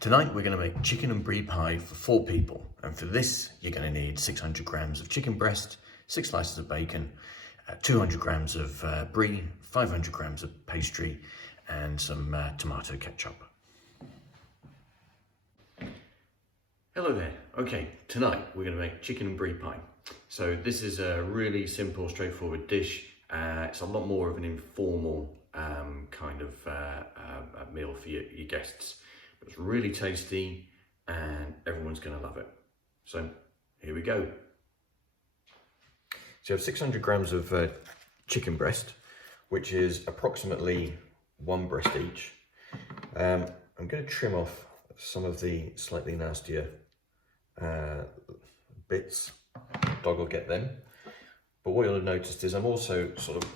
Tonight we're going to make chicken and brie pie for 4 people, and for this you're going to need 600 grams of chicken breast, 6 slices of bacon, 200 grams of brie, 500 grams of pastry and some tomato ketchup. Hello there. Okay, tonight we're going to make chicken and brie pie. So this is a really simple, straightforward dish. It's a lot more of an informal kind of a meal for your guests. It's really tasty and everyone's going to love it. So here we go. So you have 600 grams of chicken breast, which is approximately 1 breast each. I'm going to trim off some of the slightly nastier bits. Dog will get them. But what you'll have noticed is I'm also sort of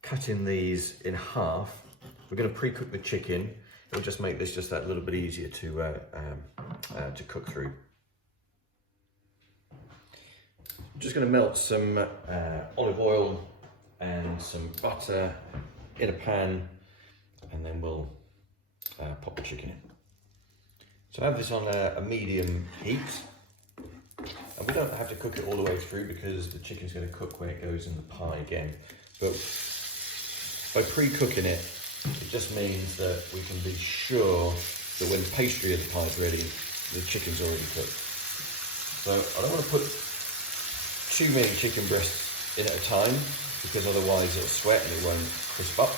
cutting these in half. We're going to pre-cook the chicken. It'll just make this just that little bit easier to cook through. I'm just going to melt some olive oil and some butter in a pan, and then we'll pop the chicken in. So I have this on a medium heat, and we don't have to cook it all the way through because the chicken's going to cook when it goes in the pie again. But by pre-cooking it, it just means that we can be sure that when the pastry of the pie is ready, the chicken's already cooked. So I don't want to put too many chicken breasts in at a time, because otherwise it'll sweat and it won't crisp up.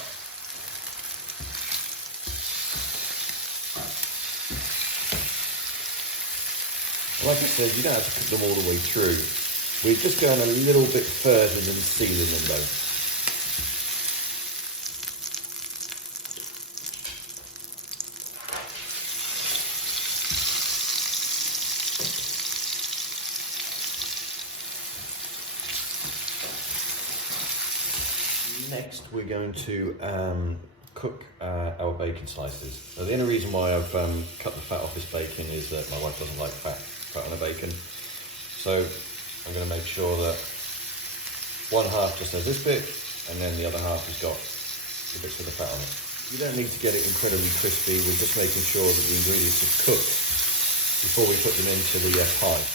Like I said, you don't have to cook them all the way through. We're just going a little bit further than sealing them though. Next, we're going to cook our bacon slices. Now, the only reason why I've cut the fat off this bacon is that my wife doesn't like fat on a bacon. So I'm going to make sure that one half just has this bit, and then the other half has got the bits with the fat on it. You don't need to get it incredibly crispy. We're just making sure that the ingredients are cooked before we put them into the pie.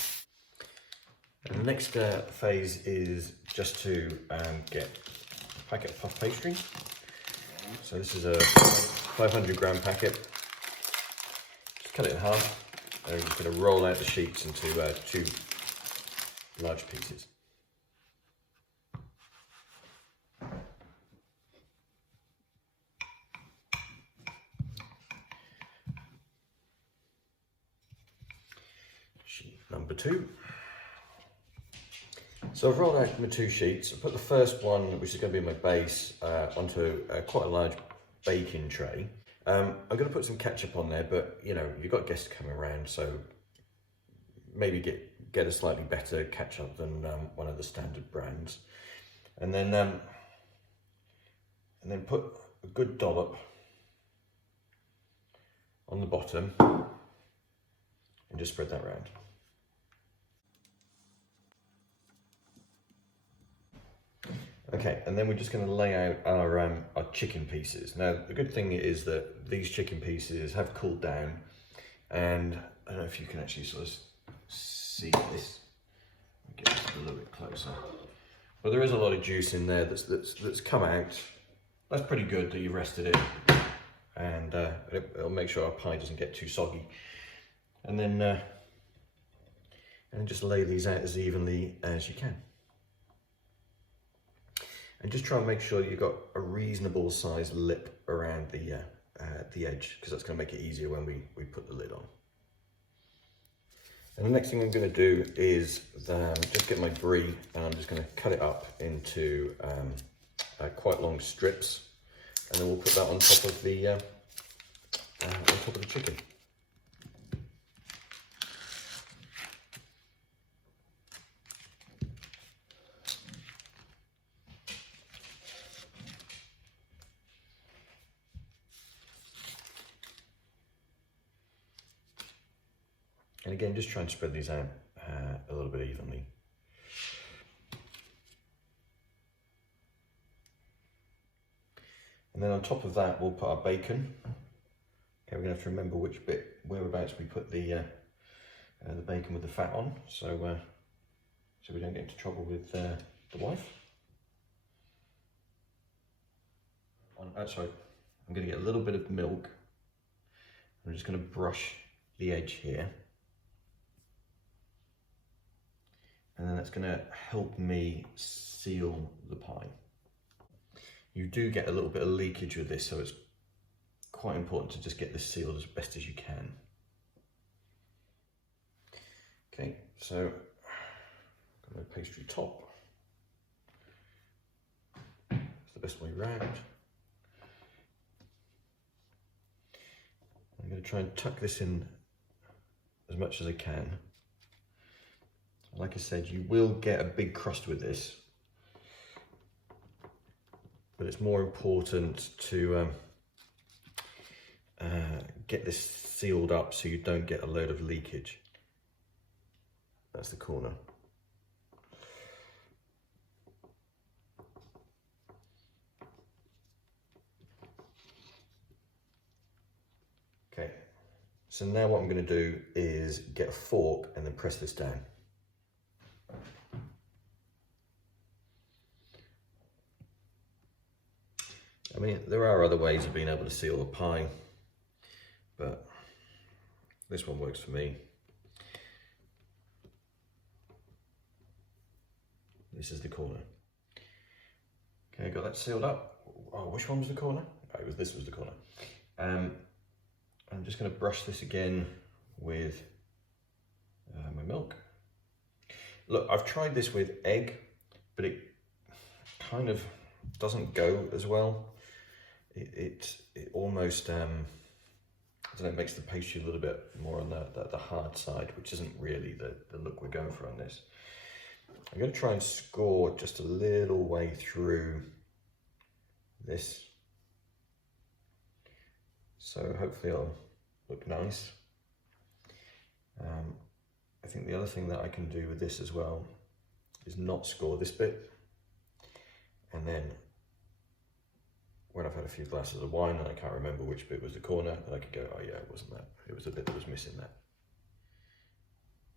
And the next phase is just to get a packet of puff pastry. So this is a 500 gram packet. Just cut it in half, and we're just going to roll out the sheets into 2 large pieces. Sheet number 2. So I've rolled out my 2 sheets. I put the first one, which is going to be my base, onto quite a large baking tray. I'm going to put some ketchup on there, but you know, you've got guests coming around, so maybe get a slightly better ketchup than one of the standard brands. And then put a good dollop on the bottom and just spread that around. Okay, and then we're just going to lay out our chicken pieces. Now, the good thing is that these chicken pieces have cooled down, and I don't know if you can actually sort of see this. Let me get this a little bit closer. But there is a lot of juice in there that's come out. That's pretty good that you rested it, and it'll make sure our pie doesn't get too soggy. And then just lay these out as evenly as you can. And just try and make sure you've got a reasonable sized lip around the edge, because that's going to make it easier when we put the lid on. And the next thing I'm going to do is just get my brie, and I'm just going to cut it up into quite long strips, and then we'll put that on top of the chicken. And again, just try and spread these out a little bit evenly. And then on top of that, we'll put our bacon. Okay, we're going to have to remember which bit, whereabouts we put the bacon with the fat on, so we don't get into trouble with the wife. Sorry, I'm going to get a little bit of milk. I'm just going to brush the edge here. And then that's going to help me seal the pie. You do get a little bit of leakage with this, so it's quite important to just get this sealed as best as you can. Okay, so got my pastry top. It's the best way round. I'm going to try and tuck this in as much as I can. Like I said, you will get a big crust with this, but it's more important to get this sealed up so you don't get a load of leakage. That's the corner. Okay, so now what I'm going to do is get a fork and then press this down. I mean, there are other ways of being able to seal a pie, but this one works for me. This is the corner. Okay, got that sealed up. Oh, which one was the corner? Oh, this was the corner. I'm just going to brush this again with my milk. Look, I've tried this with egg, but it kind of doesn't go as well. It almost, I don't know, it makes the pastry a little bit more on the hard side, which isn't really the look we're going for on this. I'm going to try and score just a little way through this. So hopefully it'll look nice. I think the other thing that I can do with this as well is not score this bit. And then when I've had a few glasses of wine and I can't remember which bit was the corner, then I could go, oh yeah, it wasn't that. It was the bit that was missing that.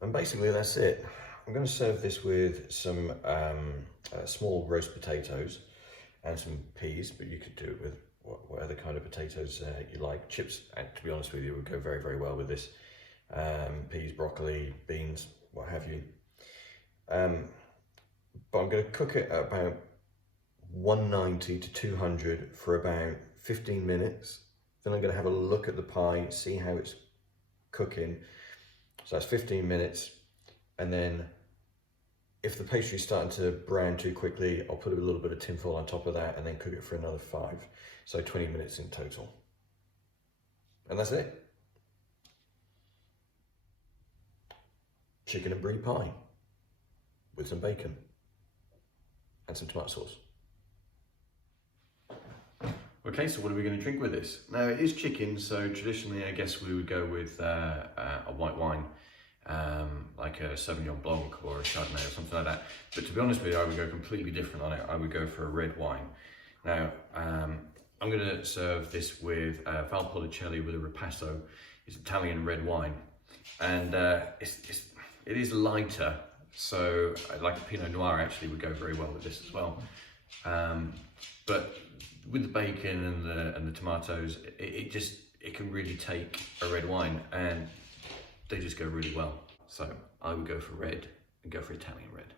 And basically that's it. I'm going to serve this with some small roast potatoes and some peas, but you could do it with what other kind of potatoes you like. Chips, and to be honest with you, would go very, very well with this. Peas, broccoli, beans, what have you. But I'm going to cook it at about 190 to 200 for about 15 minutes. Then I'm going to have a look at the pie, see how it's cooking. So that's 15 minutes. And then if the pastry's starting to brown too quickly, I'll put a little bit of tin foil on top of that and then cook it for another 5. So 20 minutes in total. And that's it. Chicken and brie pie with some bacon and some tomato sauce. Okay, so what are we going to drink with this? Now it is chicken, so traditionally I guess we would go with a white wine, like a Sauvignon Blanc or a Chardonnay or something like that. But to be honest with you, I would go completely different on it. I would go for a red wine. Now, I'm going to serve this with Valpolicella with a Ripasso. It's Italian red wine, and it is lighter, so like a Pinot Noir actually would go very well with this as well. But with the bacon and the tomatoes, it can really take a red wine, and they just go really well. So I would go for red and go for Italian red.